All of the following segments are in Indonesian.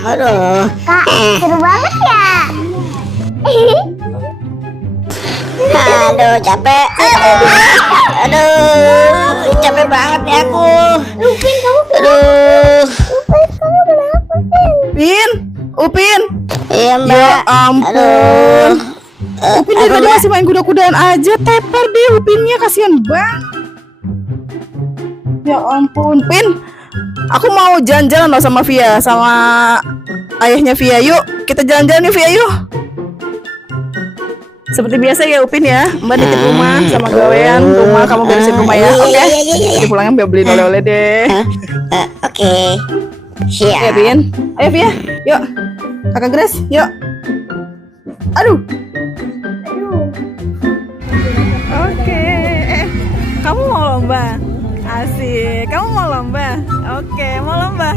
Aduh. Kak, seru banget ya. Aduh, capek. Aduh, capek banget nih aku. Upin, kamu Aduh. Upin, kamu kenapa, Upin? Upin. Iya, Ya Mbak. ampun. Aduh. Upin dari Apa, tadi Mbak? masih main kuda-kudaan aja, teper deh Upinnya, kasihan banget. Ya ampun, Pin. Aku mau jalan-jalan loh sama Via, sama ayahnya Via. Yuk, kita jalan-jalan nih Via, yuk. Seperti biasa ya Upin ya, Mbak nitip rumah sama gawean rumah, kamu beresin rumah ya, oke? Jadi pulangnya Mbak beliin oleh-oleh deh. Oke. Oke, Siap. Pin. Ayo Via, yuk. Kakak Grace, yuk. Aduh. Oke. Kamu mau lomba? Asik. Kamu mau lomba? Oke, mau lomba.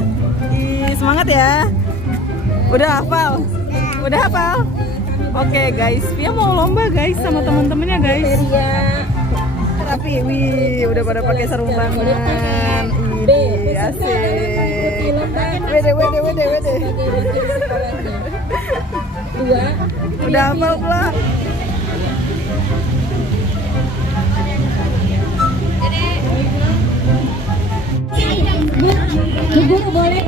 Ih, semangat ya. Udah hafal? Udah hafal? Oke, guys. Via mau lomba, guys, sama teman-temannya, guys. Tapi, wih, udah pada pakai sarung tangan. Ih, asik. Wede. Udah hafal pula. Bu guru boleh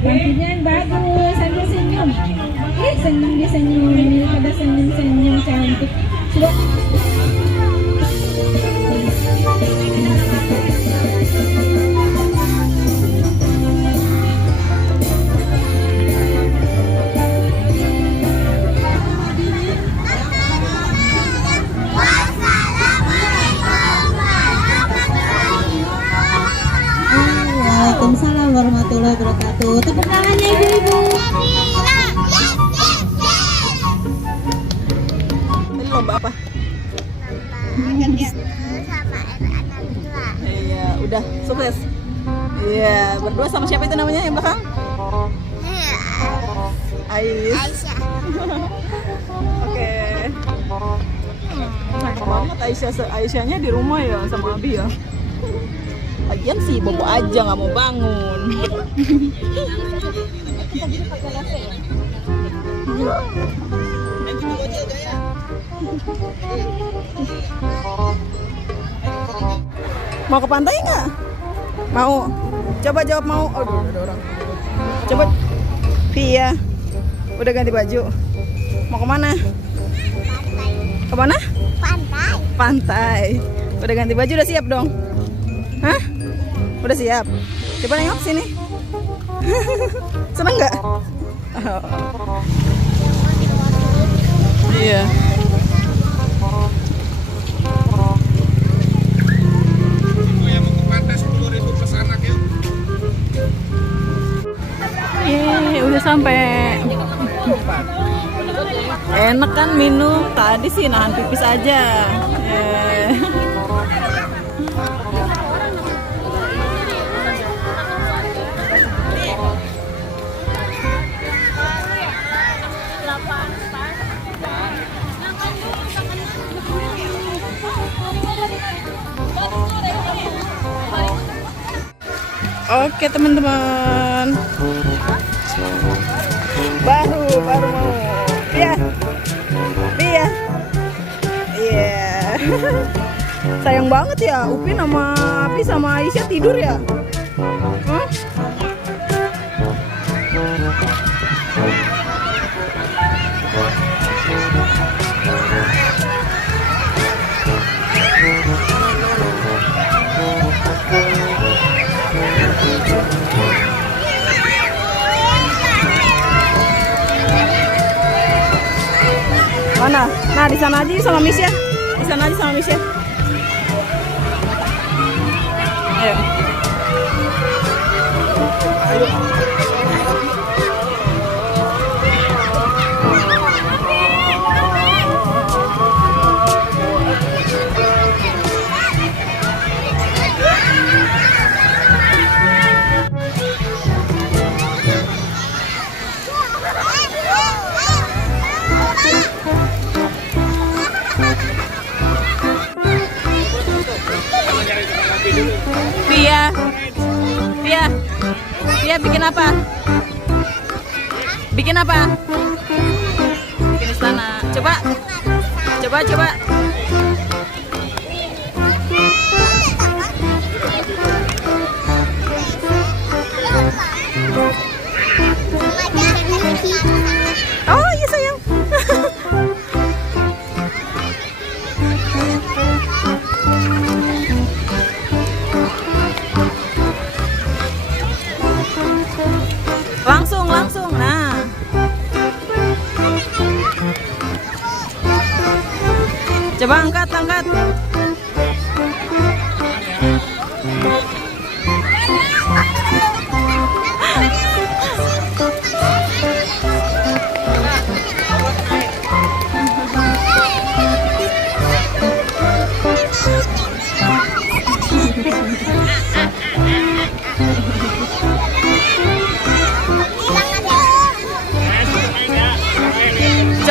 gantinya yang bagus sambil senyum. Senyum disenyum, pada senyum cantik. Sudah. Waalaikumsalam warahmatullahi wabarakatuh. Tepuk tangannya ibu-ibu. Ini lomba apa? Iya, udah sukses. Iya, berdua sama siapa itu namanya yang belakang? Ais. Oke. Enak banget Aisyahnya di rumah ya sama Abi ya. Lagian sih bobo aja nggak mau bangun. Mau ke pantai nggak? Mau? Coba jawab mau. Aduh, ada orang. Coba. Via, udah ganti baju. Mau kemana? Kemana? Pantai. Pantai. Udah ganti baju, udah siap dong? Hah? Udah siap? Coba nengok sini. Seneng nggak? Oh. Iya. Udah sampai. Enak kan minum? Tadi sih nahan pipis aja. Oke teman-teman, baru mau, iya, sayang banget ya, Upin sama Api sama Aisyah tidur ya. Hah? Mana? Nah, di sana aja sama Miss ya. Di sana aja sama Miss ya. Ayo. Via, Via, Via bikin apa? Bikin apa? Bikin istana. Coba, coba, coba. Oh iya sayang. Langsung, langsung. Nah. Coba angkat, angkat.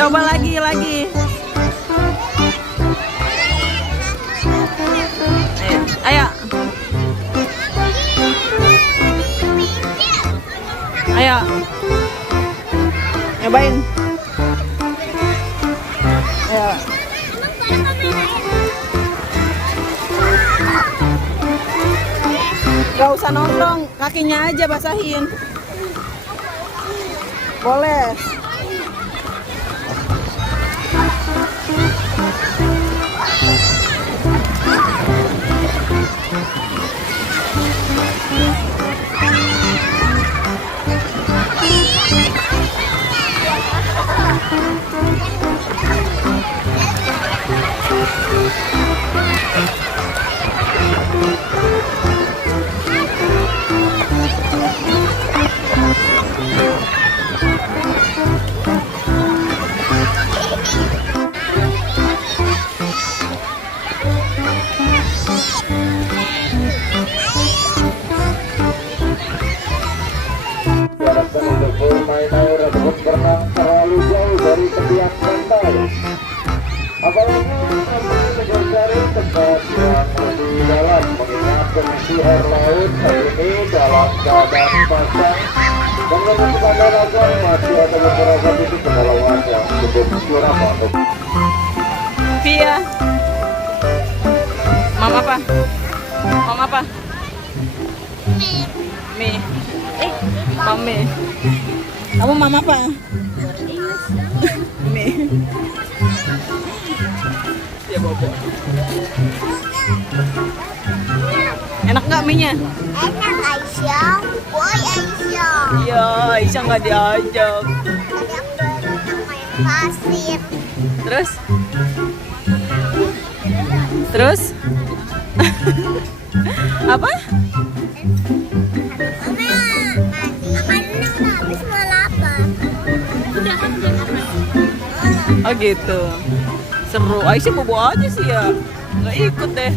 Coba lagi, lagi. Ayo. Ayo. Nyobain. Ayo. Gak usah nongkrong, kakinya aja basahin. Boleh. Bermain air ataupun berenang terlalu jauh dari tepian pantai. Apalagi mengejar cari tempat yang lebih dalam, mengingat kondisi air laut saat ini dalam keadaan pasang dan menunjukkan agar masih ada beberapa titik kedalaman yang cukup curam untuk Via. Mam apa? Mam apa? Mie. Mami. Kamu mama apa? Mie. Ya bobo. Enak nggak mie-nya? Enak Aisyah. Boy Aisyah. Iya, Aisyah nggak diajak. Tadi aku berenang main pasir. Terus? Terus? Apa? Habis mau lapar. Oh gitu. Seru. Aisyah bobo aja sih ya. Nggak ikut deh.